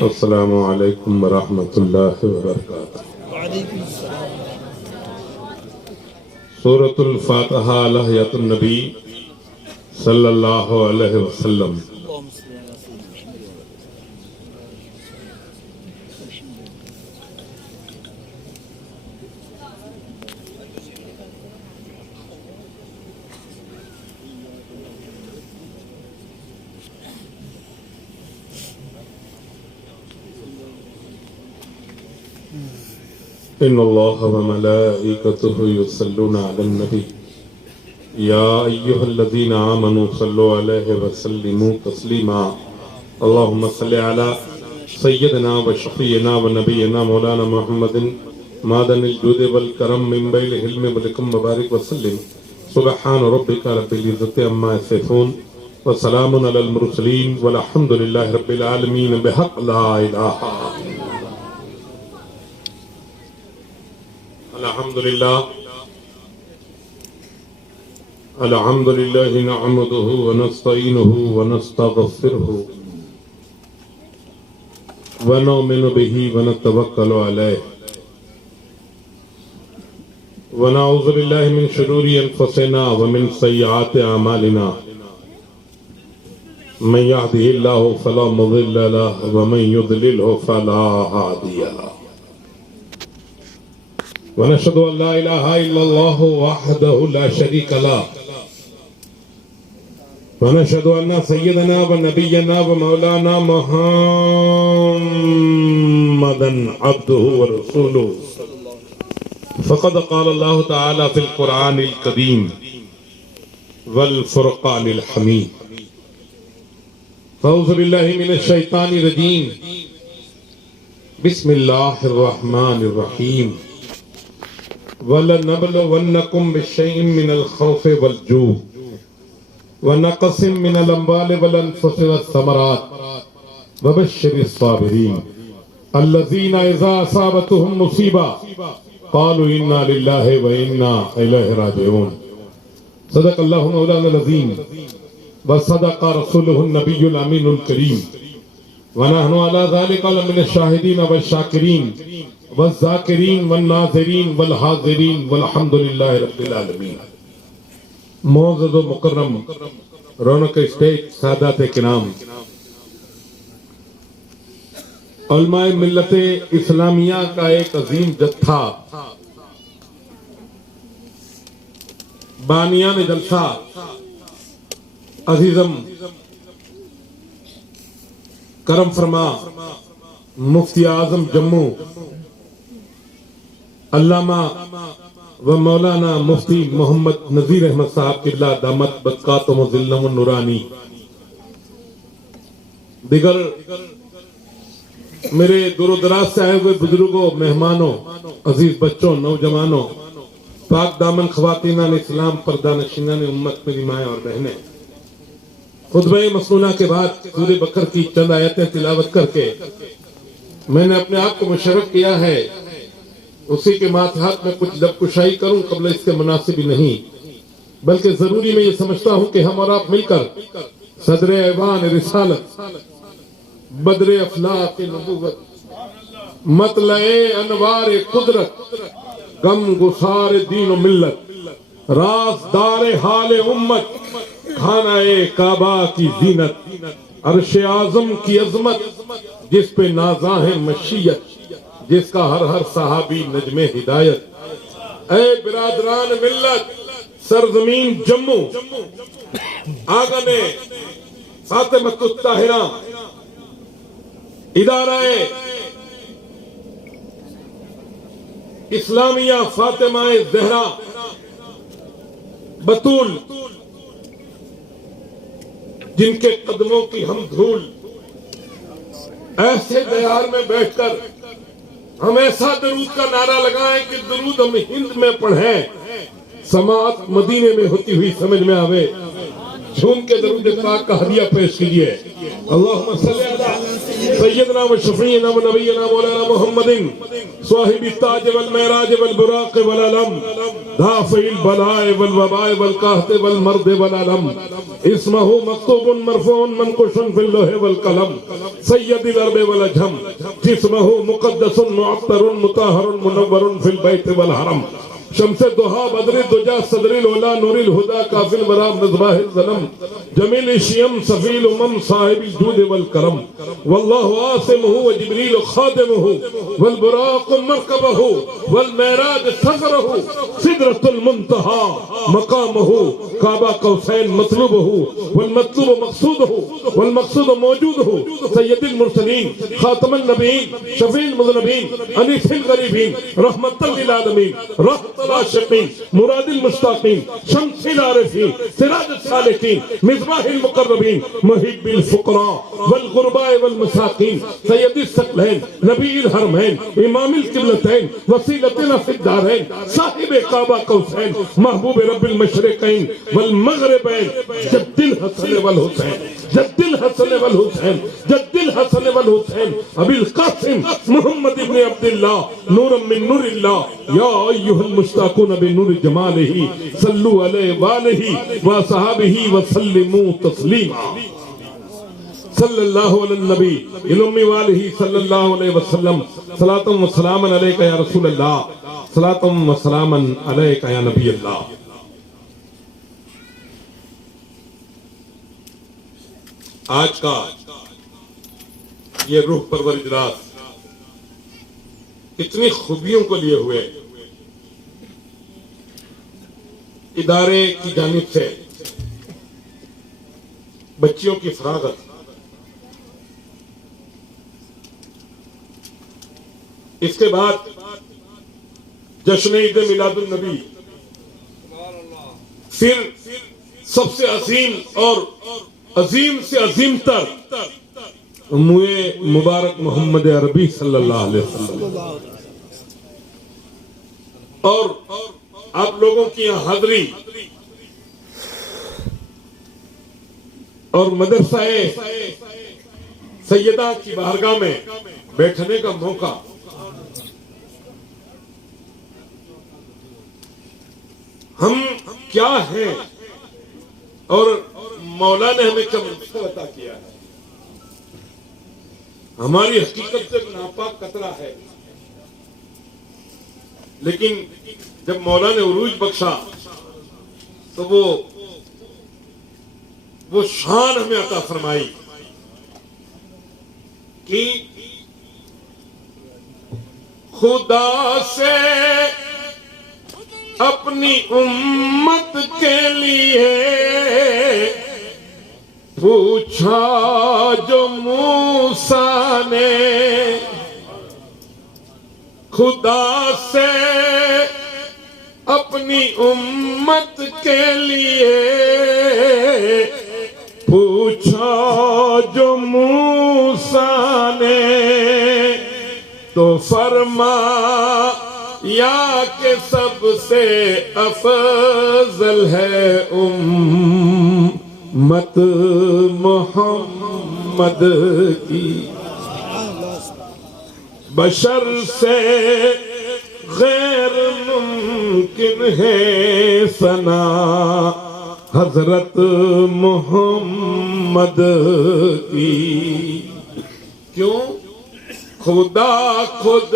السلام علیکم ورحمۃ اللہ وبرکاتہ۔ سورۃ الفاتحہ علی حیات النبی صلی اللہ علیہ وسلم۔ ان اللہ وملائکتہ یصلون علی النبی یا ایہا الذین آمنوا صلوا علیہ وسلموا تسلیما۔ اللہم صلی علی سیدنا و شفیعنا و نبینا مولانا محمد معدن الجود والکرم من بیل حلم ولکم مبارک وسلم۔ سبحان ربک رب العزت عما یصفون وسلام علی المرسلین والحمد للہ رب العالمین بحق لا الہ۔ الحمد للہ نحمده ونستعینه ونستغفره ونؤمن به ونتوکل علیہ ونعوذ باللہ من شرور انفسنا ومن سیئات اعمالنا من یهده اللہ فلا مضل له ومن یضلله فلا ہادی له ونشهد ان لا اله الا الله وحده لا شريك له ونشهد ان سيدنا ونبينا ومولانا محمدا عبده ورسوله فقد قال الله تعالى في القرآن الكريم والفرقان الحميد فاعوذ بالله من الشيطان الرجيم بسم الله الرحمن الرحيم وَلَنَبْلُوَنَّكُمْ بِشَيْءٍ مِّنَ الْخَوْفِ وَالْجُوعِ وَنَقْصٍ مِّنَ الْأَمْوَالِ وَالْأَنفُسِ وَالثَّمَرَاتِ وَبَشِّرِ الصَّابِرِينَ الَّذِينَ إِذَا أَصَابَتْهُمْ مُصِيبَةٌ قَالُوا إِنَّا لِلَّهِ وَإِنَّا إِلَيْهِ رَاجِعُونَ۔ صدق اللہ مولانا العظیم وصدق رسولہ النبی الامین الکریم ونحن على ذلك من الشاہدین والشاکرین والذاکرین والناظرین والحاضرین والحمد للہ رب العالمین۔ معزز و مکرم رونق اسٹیج، سادات کرام، علماء ملت اسلامیہ کا ایک عظیم جتھا، بانیان جلسہ، عزیزم کرم فرما مفتی اعظم جموں علامہ و مولانا مفتی محمد نذیر احمد صاحب قبلہ دامت برکاتہم وظلہم النورانی، دیگر میرے دور و دراز سے آئے ہوئے بزرگوں، مہمانوں، عزیز بچوں، نوجوانوں، پاک دامن خواتینان اسلام، پردہ نشینان امت، میری مائیں اور بہنیں، خطبہ مسنونہ کے بعد سورہ بقرہ کی چند آیتیں تلاوت کر کے میں نے اپنے آپ کو مشرف کیا ہے اسی کے ماتحت میں کچھ لب کشائی کروں، قبل اس کے مناسب ہی نہیں، بلکہ ضروری میں یہ سمجھتا ہوں کہ ہم اور آپ مل کر صدر ایوان رسالت، بدر افلاق نبوت، مطلع انوار قدرت، غم گسار دین و ملت، رازدار حال امت، خانہ کعبہ کی زینت، عرش اعظم کی عظمت جس پہ نازاں ہے مشیت، جس کا ہر ہر صحابی نجم ہدایت، اے برادران ملت سرزمین جموں، آنگن فاطمۃ الطاہرہ، ادارہ اسلامیہ فاطمہ زہرا بطول، جن کے قدموں کی ہم دھول ایسے دیار میں بیٹھ کر ہم ایسا درود کا نعرہ لگائیں کہ درود ہم ہند میں پڑھیں، سماعت مدینے میں ہوتی ہوئی سمجھ میں آوے۔ جھوم کے درود پاک کا ہدیہ پیش کیجئے۔ اللہم صلی علی سیدنا و شفیعنا و نبینا مولانا محمد صاحب التاج والمعراج والبراق والعلم دافع البلاء والوباء والقحط والمرض والعلم اسمه مكتوب مرفوع منقوش في اللوح والقلم سید العرب والعجم جسمه مقدس معطر مطهر منور في البيت والحرم شمس الضحى بدر الدجى صدر العلا نور الهدى كافي الورى مصباح الظلم جميل الشيم صفي الامم صاحب الجود والكرم والله عاصمه وجبريل خادمه والبراق مركبه والمعراج ثغره سدرة المنتهى مقامه كعبة قوسين مطلوبه والمطلوب مقصوده والمقصود موجوده سيد المرسلين خاتم النبيين شفيع المذنبين انيس الغريبين رحمة للعالمين رحمة العاشقين مراد المشتاقين شمس العارفين سراج السالكين مصباح المقربين محب الفقراء والغرباء والمساكين سيد الثقلين نبي الحرمين امام القبلتين وسيلتنا في الدارين صاحب قاب قوسين محبوب رب المشرقين والمغربين جد الحسن والحسين جد الحسن والحسين جد الحسن والحسين ابي القاسم محمد بن عبد الله نورا من نور الله يا ايها المشتاقون بنور جماله صلوا عليه وآله وصحابه وسلموا تسليما صلی اللہ علیہ النبی المی والہ صلی اللہ علیہ وسلم صلاۃ و سلام علیک یا رسول اللہ صلاۃ و سلام علیک یا نبی اللہ. آج کا یہ روح پرور اجلاس اتنی خوبیوں کو لیے ہوئے ادارے کی جانب سے بچیوں کی فراغت اس کے بعد جشن عید میلاد النبی پھر سب سے عظیم اور عظیم سے عظیم تر موئے مبارک محمد عربی صلی اللہ علیہ وسلم اور آپ لوگوں کی یہاں حاضری اور مدرسہ سیدہ کی بارگاہ میں بیٹھنے کا موقع ہم کیا ہیں اور مولا نے ہمیں کیا منصب عطا کیا ہے. ہماری حقیقت سے ناپاک قطرہ ہے لیکن جب مولا نے عروج بخشا تو وہ شان ہمیں عطا فرمائی کہ خدا سے اپنی امت کے لیے پوچھا جو موسیٰ نے خدا سے اپنی امت کے لیے پوچھا جو موسیٰ نے تو فرما یا کہ سب سے افضل ہے امت محمد کی بشر سے غیر ممکن ہے ثنا حضرت محمد کی. کیوں؟ خدا خود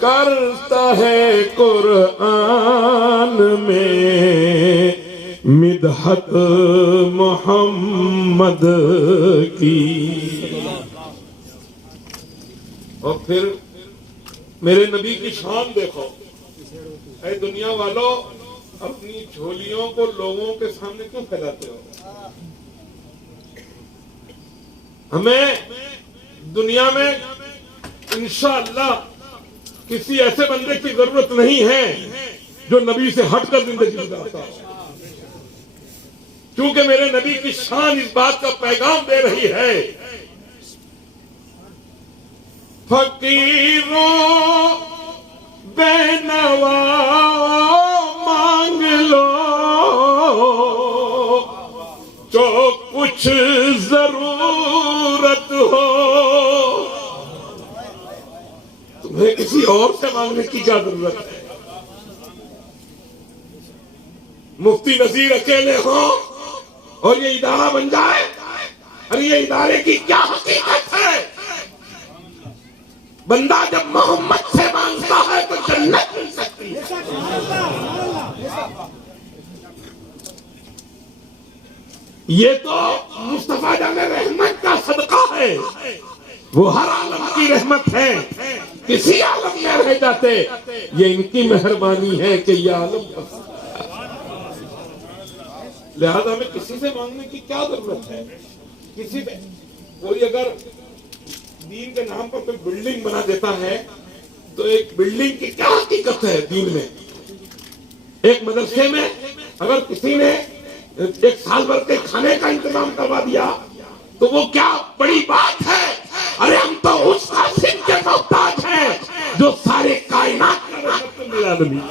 کرتا ہے قرآن میں مدحت محمد کی. اور پھر میرے نبی کی شان دیکھو. اے دنیا والوں اپنی جھولیوں کو لوگوں کے سامنے کیوں پھیلاتے ہو؟ ہمیں دنیا میں انشاءاللہ کسی ایسے بندے کی ضرورت نہیں ہے جو نبی سے ہٹ کر زندگی گزارتا ہو، کیونکہ میرے نبی کی شان اس بات کا پیغام دے رہی ہے فقیروں بے نوا مانگ لو جو کچھ ضرورت ہو کسی اور سے مانگنے کی کیا ضرورت ہے؟ مفتی نذیر اکیلے ہوں اور یہ ادارہ بن جائے، اور یہ ادارے کی کیا حقیقت ہے؟ بندہ جب محمد سے مانگتا ہے تو جنت مل سکتی ہے۔ یہ تو مصطفیٰ جان رحمت کا صدقہ ہے، وہ ہر عالم کی رحمت ہے، کسی عالم میں رہ جاتے، یہ ان کی مہربانی ہے کہ یہ عالم بس۔ لہذا ہمیں کسی سے مانگنے کی کیا ضرورت ہے؟ کسی سے کوئی اگر دین کے نام پر کوئی بلڈنگ بنا دیتا ہے تو ایک بلڈنگ کی کیا حقیقت ہے دین میں؟ ایک مدرسے میں اگر کسی نے ایک سال بھر کے کھانے کا انتظام کروا دیا تو وہ کیا بڑی بات ہے؟ ارے ہم تو اس قاسم کے محتاج ہیں جو سارے کائنات کا رحمت للعالمین،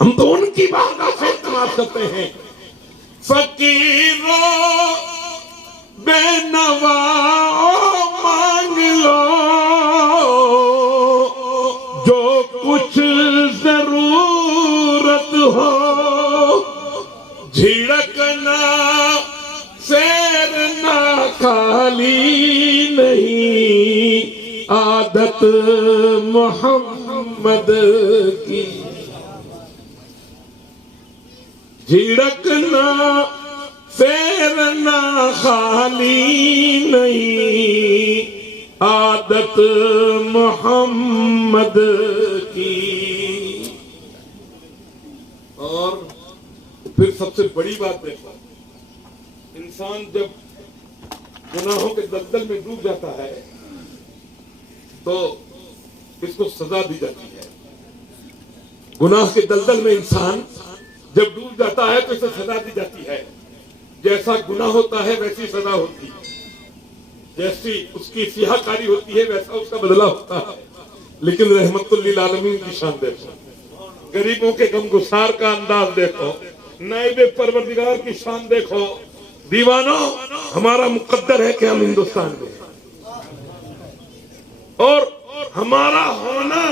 ہم تو ان کی بارگاہ سے التماس کرتے ہیں۔ فقیروں بے نوا مانگ لو جو کچھ ضرورت ہو، جھڑکنا سیرنا خالی نہیں عادت محمد کی، جھڑکنا پھیرنا خالی نہیں عادت محمد کی۔ اور پھر سب سے بڑی بات دیکھو، انسان جب گناہوں کے دلدل میں ڈوب جاتا ہے تو اس کو سزا دی جاتی ہے۔ گناہ کے دلدل میں انسان جب ڈوب جاتا ہے تو اسے سزا دی جاتی ہے، جیسا گناہ ہوتا ہے ویسی سزا ہوتی ہے، جیسی اس کی سیاہ کاری ہوتی ہے ویسا اس کا بدلہ ہوتا ہے۔ لیکن رحمت للعالمین کی شان دیکھو، غریبوں کے غم گسار کا انداز دیکھو، نائب پروردگار کی شان دیکھو۔ دیوانوں، ہمارا مقدر ہے کہ ہم ہندوستان میں ہیں، اور ہمارا ہونا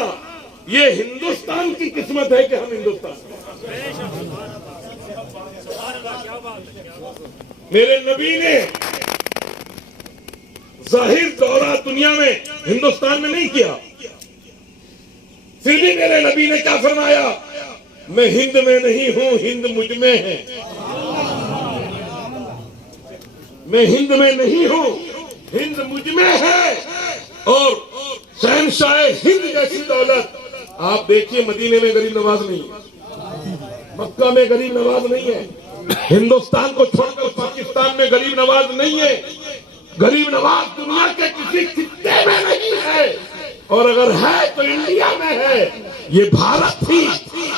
یہ ہندوستان کی قسمت ہے کہ ہم ہندوستان میں ہیں۔ میرے نبی نے ظاہر دورہ دنیا میں ہندوستان میں نہیں کیا، پھر بھی میرے نبی نے کیا فرمایا؟ میں ہند میں نہیں ہوں، ہند مجھ میں ہے۔ میں ہند میں نہیں ہوں، ہند مجھ میں ہے۔ اور شہنشاہ ہند جیسی دولت، آپ دیکھیے مدینے میں غریب نواز نہیں ہے، مکہ میں غریب نواز نہیں ہے، ہندوستان کو چھوڑ کر پاکستان میں غریب نواز نہیں ہے، غریب نواز دنیا کے کسی خطے میں نہیں ہے، اور اگر ہے تو انڈیا میں ہے۔ یہ بھارت ہی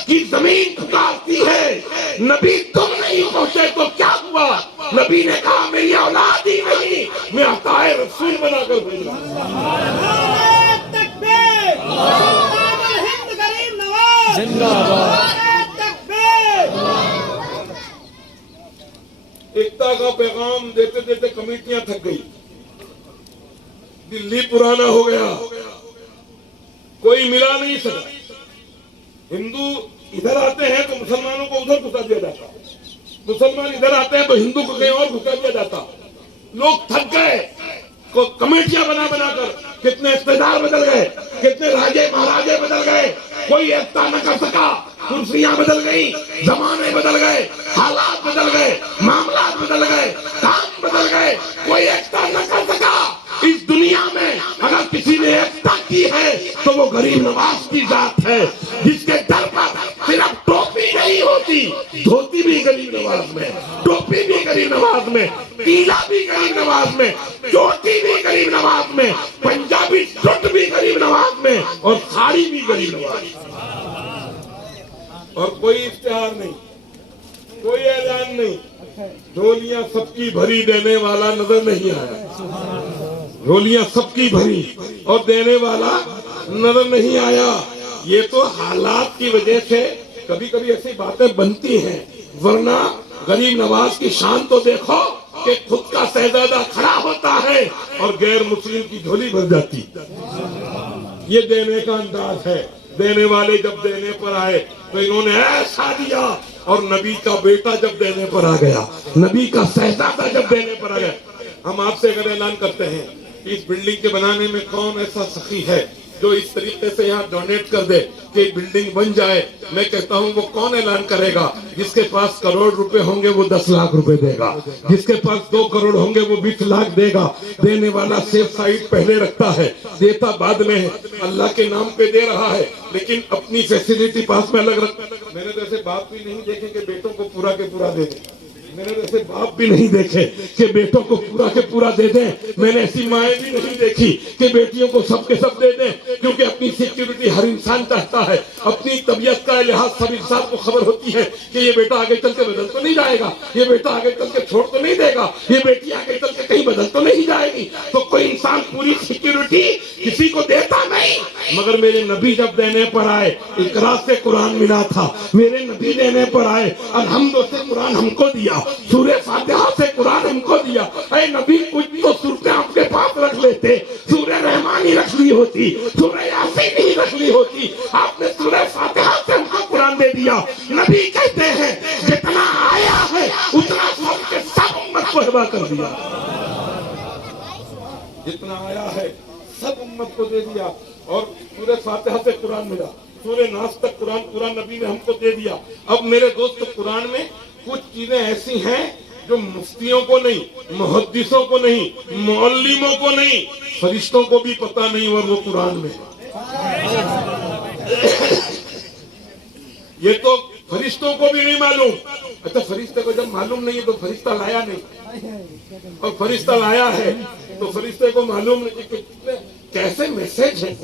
کی زمین پکارتی ہے، نبی تم نہیں پہنچے تو کیا ہوا؟ نبی نے کہا میری اولاد ہی نہیں، میں عطائے رسول بنا کر بھیجا۔ ایکتا کا پیغام دیتے دیتے کمیٹیاں تھک گئی، دلی پرانا ہو گیا، کوئی ملا نہیں سکا۔ ہندو ادھر آتے ہیں تو مسلمانوں کو ادھر گھسا دیا جاتا، مسلمان ادھر آتے ہیں تو ہندو کو کہیں اور گھسا دیا جاتا۔ لوگ تھک گئے، کمیٹیاں بنا بنا کر کتنے اقتدار بدل گئے، کتنے راجے مہاراجے بدل گئے، کوئی ایکتا نہ کر سکا۔ کرسیاں بدل گئی، زمانے بدل گئے، حالات بدل گئے، معاملات بدل گئے، کام بدل گئے، کوئی ایکتا نہ کر سکا۔ اس دنیا میں اگر کسی نے ایکتا کی ہے تو وہ غریب نواز کی ذات ہے، جس کے در پر صرف ٹوپی نہیں ہوتی، دھوتی بھی غریب نواز میں، ٹوپی بھی غریب نواز میں، تیلا بھی غریب نواز میں، چوٹی بھی غریب نواز میں، پنجابی سٹ بھی غریب نواز میں، اور ساڑی بھی غریب نواز میں۔ اور کوئی اشتہار نہیں، کوئی اعلان نہیں، جھولیاں سب کی بھری دینے والا نظر نہیں آیا، جھولیاں سب کی بھری اور دینے والا نظر نہیں آیا۔ یہ تو حالات کی وجہ سے کبھی کبھی ایسی باتیں بنتی ہیں، ورنہ غریب نواز کی شان تو دیکھو کہ خود کا شہزادہ کھڑا ہوتا ہے اور غیر مسلم کی جھولی بھر جاتی. یہ دینے کا انداز ہے. دینے والے جب دینے پر آئے تو انہوں نے ایسا دیا, اور نبی کا بیٹا جب دینے پر آ گیا, نبی کا شہزادہ جب دینے پر آ گیا. ہم آپ سے اگر اعلان کرتے ہیں کہ اس بلڈنگ کے بنانے میں کون ایسا سخی ہے جو اس طریقے سے یہاں ڈونیٹ کر دے کہ بلڈنگ بن جائے, میں کہتا ہوں وہ کون اعلان کرے گا؟ جس کے پاس کروڑ روپے ہوں گے وہ 10 لاکھ روپے دے گا, جس کے پاس 2 کروڑ ہوں گے وہ 20 لاکھ دے گا. دینے والا سیف سائڈ پہلے رکھتا ہے, دیتا بعد میں ہے. اللہ کے نام پہ دے رہا ہے لیکن اپنی فیسیلیٹی پاس میں الگ رکھتا ہے. میں نے تو ایسے باپ بھی نہیں دیکھے کہ بیٹوں کو پورا کے پورا دے دیں. میں نے ایسے باپ بھی نہیں دیکھے کہ بیٹوں کو پورا کے پورا دے دیں. میں نے ایسی مائیں بھی نہیں دیکھی کہ بیٹیوں کو سب کے سب دے دیں, کیونکہ اپنی سیکیورٹی ہر انسان چاہتا ہے. اپنی طبیعت کا لحاظ سب انسان کو خبر ہوتی ہے کہ یہ بیٹا آگے چل کے بدل تو نہیں جائے گا, یہ بیٹا آگے چل کے چھوڑ تو نہیں دے گا, یہ بیٹی آگے چل کے کہیں بدل تو نہیں جائے گی. تو کوئی انسان پوری سیکیورٹی کسی کو دیتا نہیں. مگر میرے نبی جب دینے پر آئے, اقرا سے قرآن ملا تھا, میرے نبی دینے پر آئے, الحمد سے قرآن ہم کو دیا, سورہ فاتحہ سے قرآن ہم کو دیا. اے نبی کچھ تو صورتیں آپ کے پاس رکھ لیتے, سورہ رحمانی رکھ لی ہوتی, سورہ یاسین نہیں رکھ لی ہوتی. آپ نے سورہ فاتحہ سے ہم کو قرآن دے دیا. نبی کہتے ہیں جتنا آیا ہے اتنا سب کے سب امت کو ہبا کر دیا. جتنا آیا ہے سب امت کو دے دیا. اور سورہ فاتحہ سے قرآن ملا, سورہ ناس تک قرآن پورا نبی نے ہم کو دے دیا. اب میرے دوست, قرآن میں کچھ چیزیں ایسی ہیں جو مفتیوں کو نہیں, محدثوں کو نہیں, معلموں کو نہیں, فرشتوں کو بھی پتہ نہیں, اور وہ قرآن میں. یہ تو فرشتوں کو بھی نہیں معلوم. اچھا, فرشتے کو جب معلوم نہیں ہے تو فرشتہ لایا نہیں, اور فرشتہ لایا ہے تو فرشتے کو معلوم نہیں کہ کیسے میسج ہے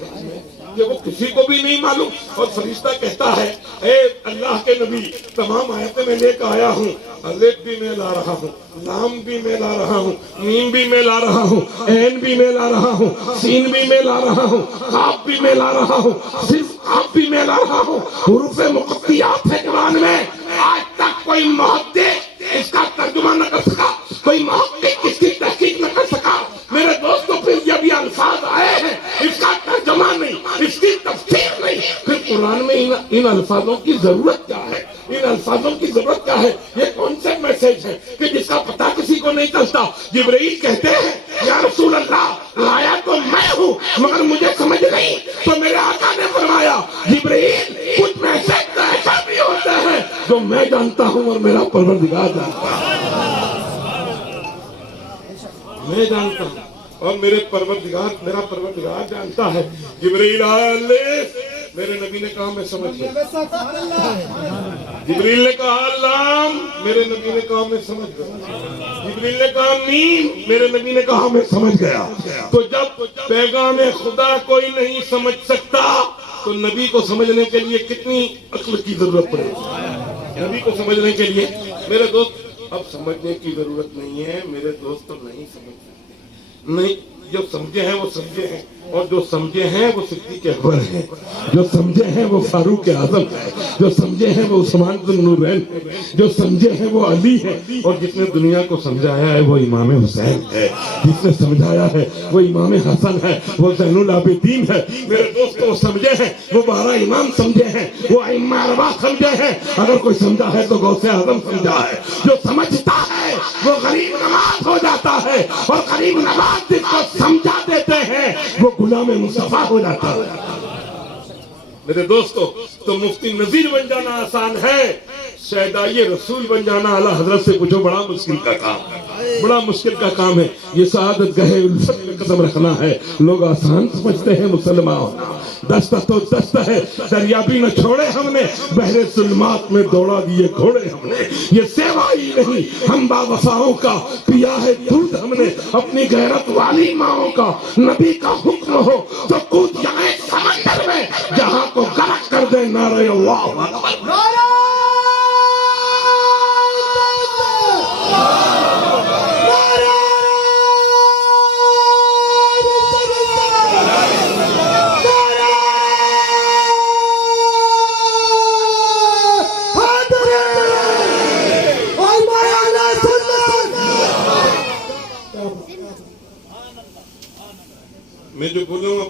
کہ وہ کسی کو بھی نہیں معلوم. اور فرشتہ کہتا ہے اے اللہ کے نبی, تمام آیتیں میں لے کے آیا ہوں, الف بھی میں لا رہا ہوں, لام بھی میں لا رہا ہوں, میم بھی میں لا رہا ہوں, عین بھی میں لا رہا ہوں, سین بھی میں لا رہا ہوں, قاف بھی میں لا رہا ہوں, صرف قاف بھی میں لا رہا ہوں. حروف مقطعات ہے قرآن میں. آج تک کوئی محدث اس کا ترجمہ نہ کر سکا, کوئی محقق اس کی تحقیق نہ کر سکا. میرے دوستوں, پھر جب یہ الفاظ آئے ہیں اس کا ترجمہ نہیں, اس کی تفسیر نہیں, پھر قرآن میں ان الفاظوں کی ضرورت کیا ہے؟ ان الفاظوں کی ضرورت کیا ہے؟ یہ کون سے میسج ہے کہ جس کا پتہ کسی کو نہیں چلتا؟ جبرائیل کہتے ہیں یا رسول اللہ, لایا تو میں ہوں مگر مجھے سمجھ نہیں. تو میرے آقا نے فرمایا جبرائیل, کچھ میسج تو ایسا بھی ہوتا ہے جو میں جانتا ہوں اور میرا پروردگار جانتا ہے. میں جانتا ہوں اور میرا پروردگار جانتا ہے. جبرائیل آئے, میرے نبی نے کہا میں سمجھ گیا. جبرائیل نے کہا لام, میرے نبی نے کہا میں سمجھ گیا. جبرائیل نے کہا میم, میرے نبی نے کہا میں سمجھ گیا. تو جب پیغام خدا کوئی نہیں سمجھ سکتا تو نبی کو سمجھنے کے لیے کتنی عقل کی ضرورت پڑے گی؟ نبی کو سمجھنے کے لیے میرے دوست, اب سمجھنے کی ضرورت نہیں ہے میرے دوست, تو نہیں سمجھ سکتے. نہیں, جو سمجھے ہیں وہ سمجھے ہیں, اور جو سمجھے ہیں وہ صدیق اکبر ہیں, جو سمجھے ہیں وہ فاروق اعظم ہے, جو سمجھے ہیں وہ عثمان بن نورین ہے, جو سمجھے ہیں وہ علی ہے, اور جس نے دنیا کو سمجھایا ہے وہ امام حسین ہے, جس نے سمجھایا ہے وہ امام حسن ہے, وہ زین العابدین ہے. میرے دوستو, وہ سمجھے ہیں وہ 12 امام سمجھے ہیں, وہ ائمہ اربعہ سمجھے ہیں. اگر کوئی سمجھا ہے تو غوث اعظم سمجھا ہے. جو سمجھتا ہے وہ غریب نواز ہو جاتا ہے, اور غریب نواز جس کو سمجھا دیتے ہیں وہ غلام مصطفیٰ ہو جاتا ہے. میرے دوستو, تو مفتی نذیر بن جانا آسان ہے, شہدائی رسول بن جانا اعلیٰ حضرت سے پوچھو بڑا مشکل کا کام ہے, بڑا مشکل کا کام ہے. یہ سعادت گہے الفت میں قدم رکھنا ہے. لوگ آسان سمجھتے ہیں مسلمان ہونا, دست تو دست ہے, دریا بھی نہ چھوڑے ہم نے, بحر ظلمات میں دوڑا دیے گھوڑے ہم نے. یہ سیوا ہی نہیں ہم با وفاؤں کا, پیا ہے دودھ ہم نے اپنی غیرت والی ماؤں کا. نبی کا حکم ہو تو کود جائیں سمندر میں, جہاں کو غرق کر دے نعرہ اللہ اکبر.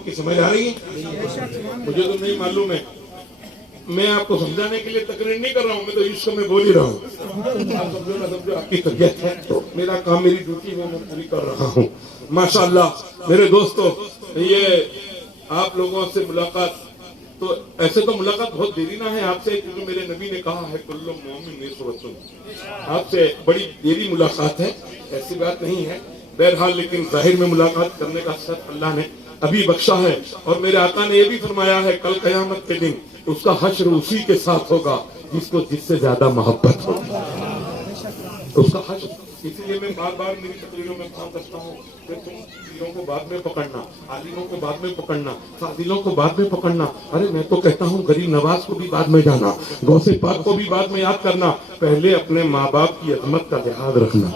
کی سمجھ آ رہی ہے؟ مجھے تو نہیں معلوم ہے، میں آپ کو سمجھانے کے لیے تقریر نہیں کر رہا ہوں، میں تو عشق میں بول ہی رہا ہوں. آپ سمجھو نہ سمجھو، آپ کی طبیعت ہے، میرا کام میری ڈیوٹی میں پوری کر رہا ہوں. ماشاءاللہ میرے دوستو، یہ آپ لوگوں سے ملاقات تو ایسے تو ملاقات بہت دیری نہ ہے آپ سے، کیونکہ میرے نبی نے کہا ہے کل مومن نسوۃ، آپ سے بڑی دیری ملاقات ہے، ایسی بات نہیں ہے. بہرحال لیکن ظاہر میں ملاقات کرنے کا شرف اللہ نے ابھی بخشا ہے، اور میرے آقا نے یہ بھی فرمایا ہے کل قیامت کے دن اس کا حشر اسی کے ساتھ ہوگا جس کو جس سے زیادہ محبت ہو، اس کا حشر. اسی لیے میں بار بار میری تقریروں میں کہا کرتا ہوں کہ تم پیروں کو بعد میں پکڑنا، عالموں کو بعد میں پکڑنا، فاضلوں کو بعد میں پکڑنا. ارے میں تو کہتا ہوں غریب نواز کو بھی بعد میں جانا، غوث پاک کو بھی بعد میں یاد کرنا. پہلے اپنے ماں باپ کی عظمت کا لحاظ رکھنا،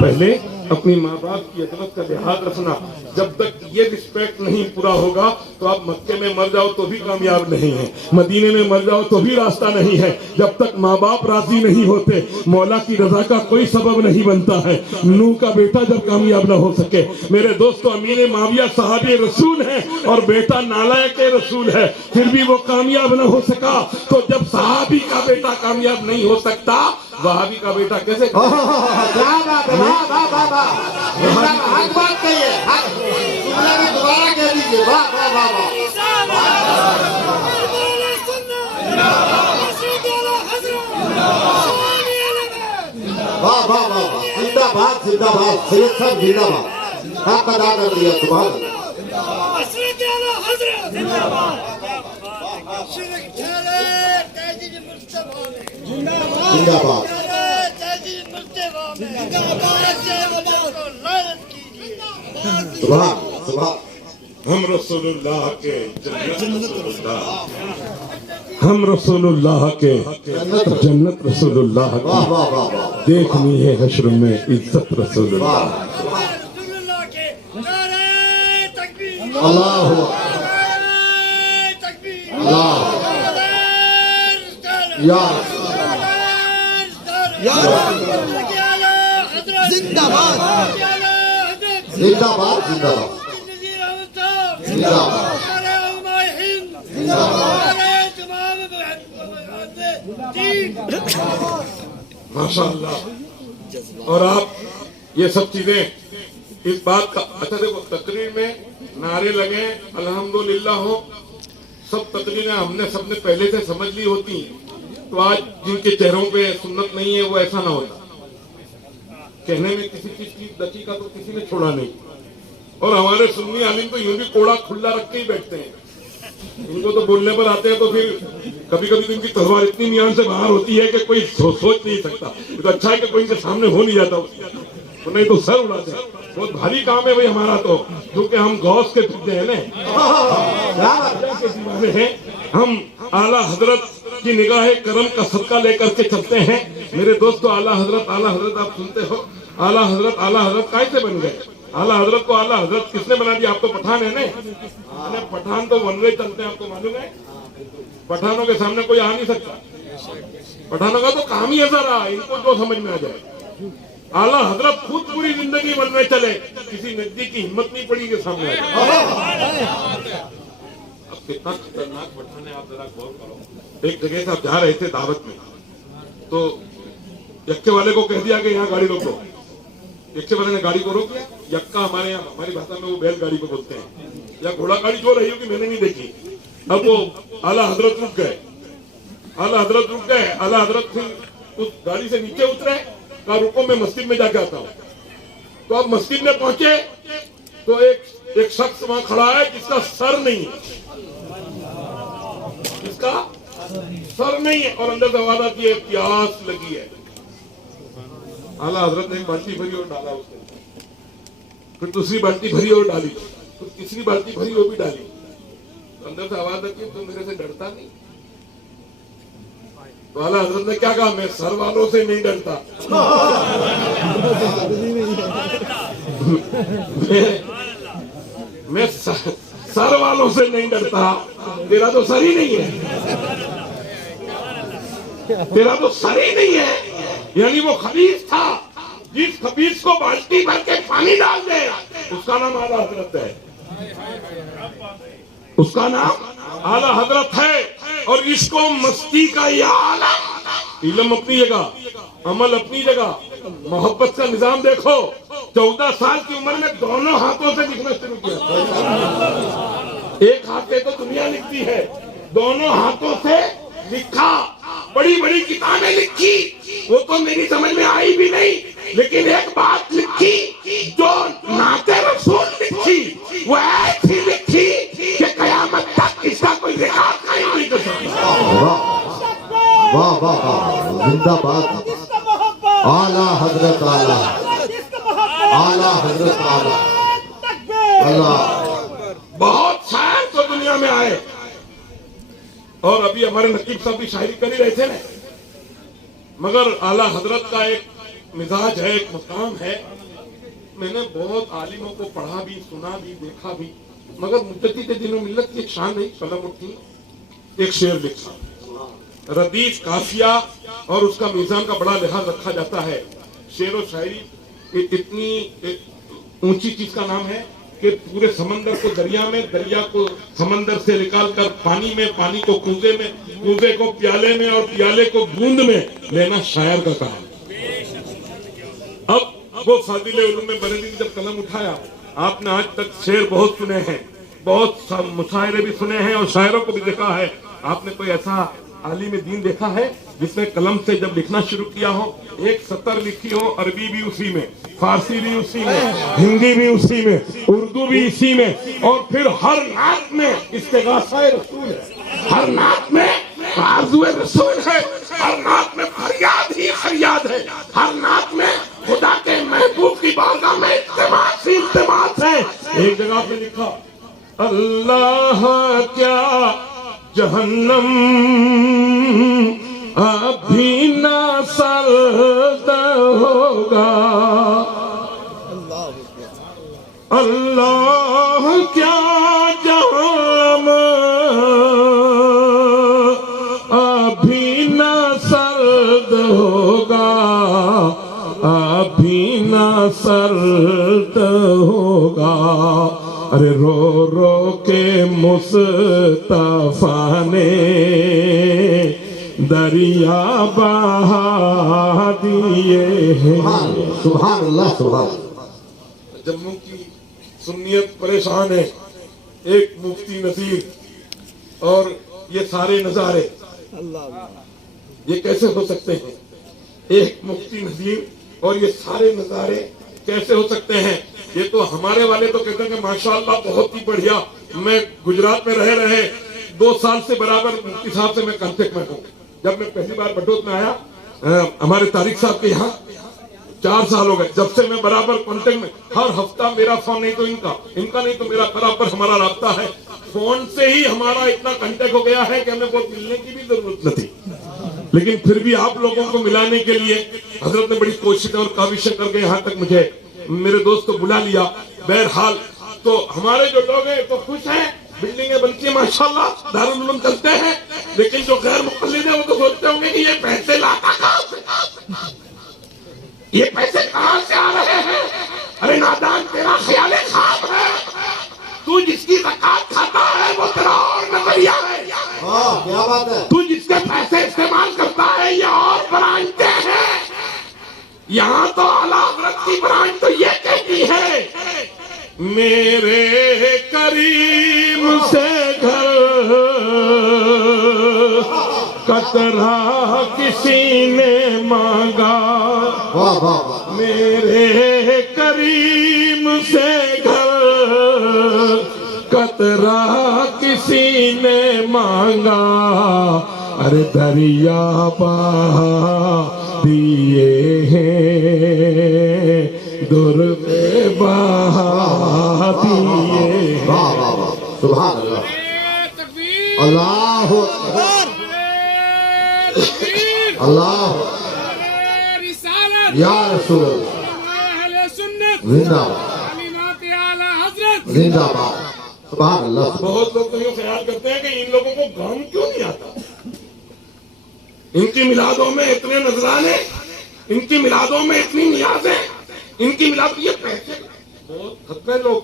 پہلے اپنی ماں باپ کی عظمت کا لحاظ رکھنا. جب تک یہ رسپیکٹ نہیں پورا ہوگا تو آپ مکے میں مر جاؤ تو بھی کامیاب نہیں ہے، مدینے میں مر جاؤ تو بھی راستہ نہیں ہے. جب تک ماں باپ راضی نہیں ہوتے مولا کی رضا کا کوئی سبب نہیں بنتا ہے. نوح کا بیٹا جب کامیاب نہ ہو سکے، میرے دوستو امین معاویہ صحابی رسول ہے اور بیٹا نالائق رسول ہے، پھر بھی وہ کامیاب نہ ہو سکا. تو جب صحابی کا بیٹا کامیاب نہیں ہو سکتا، وہابی کا بیٹا کیسے؟ حق بات کہیے، حق جملہ میں دوبارہ کہہ دیجیے. واہ واہ واہ واہ واہ واہ واہ، زندہ باد زندہ باد، سید صاحب زندہ باد، حق ادا کر دیا. سبحان اللہ. زندہ باد. سبحان سبحان. ہم رسول اللہ کے جنت رسول اللہ، ہم رسول اللہ کے جنت رسول اللہ واہ واہ واہ واہ. دیکھنی ہے حشر میں عزت رسول اللہ. اللہ اللہ یا زندہ باد زندہ باد زندہ باد زندہ باد. ماشاءاللہ. اور آپ یہ سب چیزیں اس بات کا اچھا دیکھو، تقریر میں نعرے لگے الحمدللہ ہو، سب تقریریں ہم نے سب نے پہلے سے سمجھ لی ہوتی تو آج جن کے چہروں پہ سنت نہیں ہے وہ ایسا نہ ہوتا. کہنے میں کسی چیز کی دقیقہ تو کسی نے چھوڑا نہیں، اور ہمارے سنی عالم تو یوں بھی کوڑا کھلا رکھ کے ہی بیٹھتے ہیں. ان کو تو بولنے پر آتے ہیں تو پھر کبھی کبھی تو ان کی تلوار اتنی میان سے باہر ہوتی ہے کہ کوئی سوچ نہیں سکتا. یہ تو اچھا ہے کہ کوئی ان کے سامنے ہو نہیں جاتا، تو نہیں تو سر اڑاتے ہیں. بہت بھاری کام ہے بھائی ہمارا تو، کیونکہ ہم غوث کے پیچھے ہیں نا، ہم اعلیٰ حضرت کی نگاہ کرم کا صدقہ لے کر کے چلتے ہیں. میرے دوستو اعلیٰ حضرت آپ سنتے ہو، اعلیٰ حضرت کائے سے بن گئے؟ اعلیٰ حضرت کو اعلیٰ حضرت کس نے بنا دیا؟ آپ تو پٹھان ہے نا، پٹھان تو ون وے چلتے ہیں، آپ کو معلوم ہے. پٹھانوں کے سامنے کوئی آ نہیں سکتا، پٹھانوں کا تو کام ہی ایسا رہا، ان کو جو سمجھ میں آ جائے. اعلیٰ حضرت خود پوری زندگی ون وے چلے، کسی نزدیک کی ہمت نہیں پڑی کہ سامنے آ جائے. اب کتنا خطرناک پٹھان ہے، آپ ذرا غور کرو. ایک جگہ سے آپ جا رہے تھے دعوت میں، تو یکے والے کو کہہ دیا کہ یہاں گاڑی روکو. یکے والے نے گاڑی کو روک دیا. یکا ہمارے یہاں ہماری بھاشا میں وہ بیل گاڑی کو بولتے ہیں، یا گھوڑا گاڑی جو رہی ہوگی میں نے نہیں دیکھی. اب وہ اعلیٰ حضرت رک گئے، اعلیٰ حضرت پھر اس گاڑی سے نیچے اترے، کہا رکو میں مسجد میں جا کے آتا ہوں. تو اب مسجد میں پہنچے تو ایک شخص وہاں کھڑا ہے جس کا سر نہیں ہے، جس کا سر نہیں ہے، اور اندر سے آواز آتی ہے پیاس لگی ہے. اعلیٰ حضرت نے ایک بالٹی بھری اور ڈالا اس میں، پھر دوسری بالٹی بھری اور ڈالی، پھر تیسری بالٹی بھری وہ بھی ڈالی. اندر سے آواز آتی ہے تو میرے سے ڈرتا نہیں؟ تو اعلیٰ حضرت نے کیا کہا؟ میں سر والوں سے نہیں ڈرتا، میں سر والوں سے نہیں ڈرتا. تیرا تو سر ہی نہیں ہے، تیرا تو سر ہی نہیں ہے. یعنی وہ خبیث تھا، جس خبیث کو بالٹی بھر کے پانی ڈال دے اس کا نام اعلیٰ حضرت ہے. اس کا نام اعلیٰ حضرت ہے. اور عشق و مستی کا یہ عالم، علم اپنی جگہ، عمل اپنی جگہ، محبت کا نظام دیکھو. 14 سال کی عمر میں دونوں ہاتھوں سے لکھنا شروع کیا. ایک ہاتھ سے تو دنیا لکھتی ہے، دونوں ہاتھوں سے لکھا. بڑی بڑی کتابیں لکھی، وہ تو میری سمجھ میں آئی بھی نہیں، لیکن ایک بات لکھی جو نعت رسول لکھی، وہ ایسی لکھی کہ قیامت تک اس کا کوئی ریکارڈ قائم نہیں کر سکتا. واہ واہ واہ، زندہ باد اعلیٰ حضرت، اعلیٰ اعلیٰ حضرت، اعلیٰ اللہ. بہت شاعر تو دنیا میں آئے، اور ابھی ہمارے نقیب صاحب بھی شاعری کر ہی رہے تھے نا، مگر اعلیٰ حضرت کا ایک مزاج ہے، ایک مقام ہے. میں نے بہت عالموں کو پڑھا بھی، سنا بھی، دیکھا بھی، مگر مجدد دین و ملت کی ایک شان نہیں، قلم اٹھی، ایک شعر لکھا. ردیف قافیہ اور اس کا میزان کا بڑا لحاظ رکھا جاتا ہے. شعر و شاعری اتنی اونچی چیز کا نام ہے کہ پورے سمندر کو دریا میں، دریا کو سمندر سے نکال کر پانی میں، پانی کو کوزے میں، کوزے کو پیالے میں، اور پیالے کو بوند میں لینا شاعر کا کام. اب وہ فاضل علوم بریلوی نے جب قلم اٹھایا، آپ نے آج تک شعر بہت سنے ہیں، بہت مشاعرے بھی سنے ہیں، اور شاعروں کو بھی دیکھا ہے. آپ نے کوئی ایسا عالم دین دیکھا ہے جس نے قلم سے جب لکھنا شروع کیا ہو، ایک سطر لکھی ہو، عربی بھی اسی میں، فارسی بھی اسی میں، ہندی بھی اسی میں، اردو بھی اسی میں، اور پھر ہر نعت میں استغاثہ رسول ہے، ہر نعت میں آرزو رسول ہے، ہر نعت میں فریاد ہی فریاد ہے، ہر نعت میں خدا کے محبوب کی بارگاہ میں التماس ہی التماس ہے. ایک جگہ پہ لکھا، اللہ کیا جہنم ابھی نہ سرد ہوگا، اللہ کیا جہنم ابھی نہ سرد ہوگا، ابھی نہ سرد ہوگا. ارے رو رو کے مصطفیٰ نے دریا بہا دیے ہیں. سبحان اللہ، سبحان. جموں کی سنیت پریشان ہے، ایک مفتی نذیر اور یہ سارے نظارے، یہ کیسے ہو سکتے ہیں؟ ایک مفتی نذیر اور یہ سارے نظارے کیسے ہو سکتے ہیں؟ یہ تو ہمارے والے تو کہتے ہیں کہ ماشاءاللہ بہت ہی بڑھیا. میں گجرات میں رہے 2 سال سے برابر مفتی صاحب سے میں کانٹیکٹ میں ہوں. جب میں پہلی بار بٹوت میں آیا، ہمارے طارق صاحب کے یہاں 4 سال ہو گئے، جب سے میں برابر کانٹیکٹ میں، ہر ہفتہ میرا فون نہیں تو ان کا نہیں تو میرا برابر ہمارا رابطہ ہے. فون سے ہی ہمارا اتنا کانٹیکٹ ہو گیا ہے کہ ہمیں بہت ملنے کی بھی ضرورت نہ تھی، لیکن پھر بھی آپ لوگوں کو ملانے کے لیے حضرت نے بڑی کوششیں اور کاوشیں کر کے یہاں تک مجھے میرے دوست کو بلا لیا. بہرحال تو ہمارے جو لوگ ہیں تو خوش ہیں، بلڈنگیں بنتی ہیں ماشاءاللہ، دارالعلوم چلتے ہیں، لیکن جو غیر مقلد ہیں وہ تو سوچتے ہوں گے کہ یہ پیسے لاتا کہاں سے، یہ پیسے کہاں سے آ رہے ہیں. ارے نادان، تیرا خیال خواب ہے. تو جس کی زکات کھاتا ہے وہ تیرا اور نظریہ ہے. ہاں، کیا بات ہے. تو جس کے پیسے استعمال کرتا ہے یہ اور برانچیں ہیں. یہاں تو اعلیٰ حضرت کی برانچ تو یہ کہتی ہے، میرے کریم سے گھر قطرہ کسی نے مانگا، واہ واہ واہ. میرے کریم سے گھر قطرہ کسی نے مانگا. ارے دریا بہا دیے ہیں، در میں بہا دیے ہیں. واہ واہ واہ، سبحان اللہ. اللہ اکبر، اللہ یا رسول اللہ، زندہ باد، زندہ باد. سبحان اللہ. بہت لوگ تو یہ خیال کرتے ہیں کہ ان لوگوں کو غم کیوں نہیں آتا. ان کی میلادوں میں اتنے نذرانے، ان کی میلادوں میں اتنی نیازیں، ان کی میلاد، یہ پیسے بہت خطرے لوگ